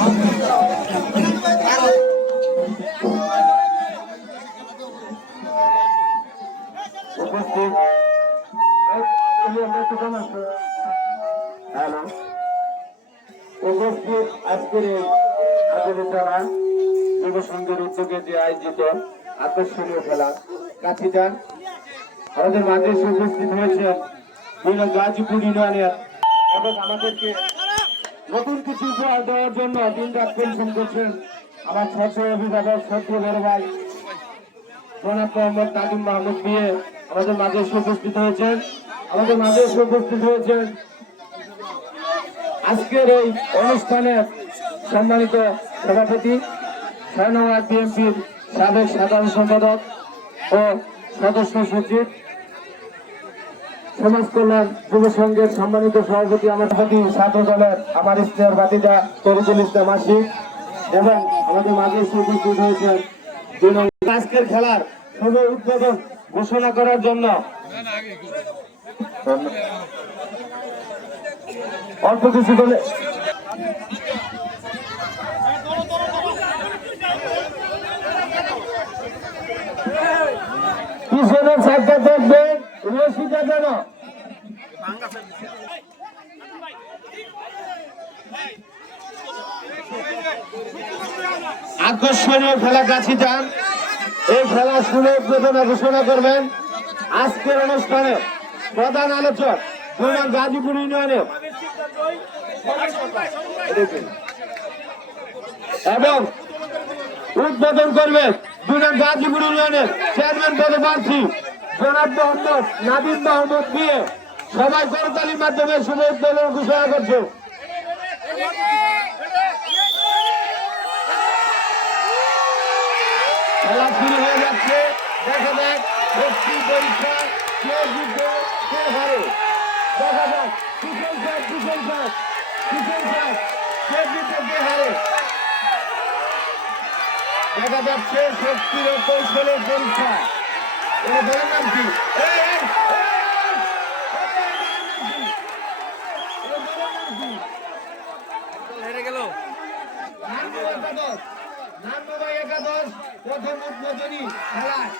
উপস্থিত আজকের এই আন্তর্জাতিক যুব সংঘের উদ্যোগে যে আয়োজিত আকর্ষণীয় খেলা কাছিজান, আমাদের মাঝে উপস্থিত হয়েছেন গাজীপুর ইউনিয়নের এবং আমাদেরকে নতুন কিছু উপহার দেওয়ার জন্য দিন রাত পরিশ্রম করছেন আমার ছোট অভিভাবক ছোট বড় ভাই জনাব মোহাম্মদ নাদিম মাহমুদ দিয়ে আমাদের মাঝে উপস্থিত হয়েছেন। আমাদের মাঝে উপস্থিত হয়েছেন আজকের এই অনুষ্ঠানের সম্মানিত সভাপতি শাহনওয়াজ বিএনপির সাবেক সাধারণ সম্পাদক ও সদস্য সচিব, সমাজ কল্যাণ যুব সংঘের সম্মানিত সভাপতি আমার ছাত্র দলের আমার স্নেহের ভাতিজা তরিকুল ইসলাম আশিক এবং আমাদের মাঝে উপস্থিত হয়েছেন আজকের খেলার শুভ উদ্বোধন ঘোষণা করার জন্য অল্প কিছু বলে পিছনের সাইডটা দেখবেন রশিটা যেন আকর্ষণীয় খেলা কাছিজান। এই খেলা শুনে উদ্বোধনা ঘোষণা করবেন আজকের অনুষ্ঠানে প্রধান আলোচক গাজীপুর ইউনিয়নের এবং উদ্বোধন করবেন গাজীপুর ইউনিয়নের চেয়ারম্যান পদে প্রার্থী জনাব মোহাম্মদ নাদিম মাহমুদ দিয়ে সবাই করতালির মাধ্যমে শুভ উদ্বোধন ঘোষণা করছে। খেলা শুরু হয়ে যাচ্ছে, দেখা যাক পরীক্ষা কে জিতবে কে হারে, দেখা যাক কে জিতবে কে হারে। দেখা যাচ্ছে শক্তির ও কৌশলের পরীক্ষা। এটা বলেন নাম কি? একাদশ প্রথম উদ্বোধনী খেলায়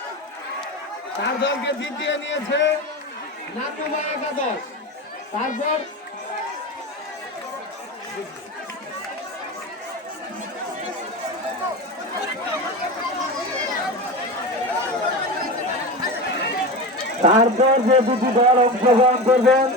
তার দলকে জিতিয়ে নিয়েছে নাটুবা একাদশ। তারপর যে দুটি দল অংশগ্রহণ করবেন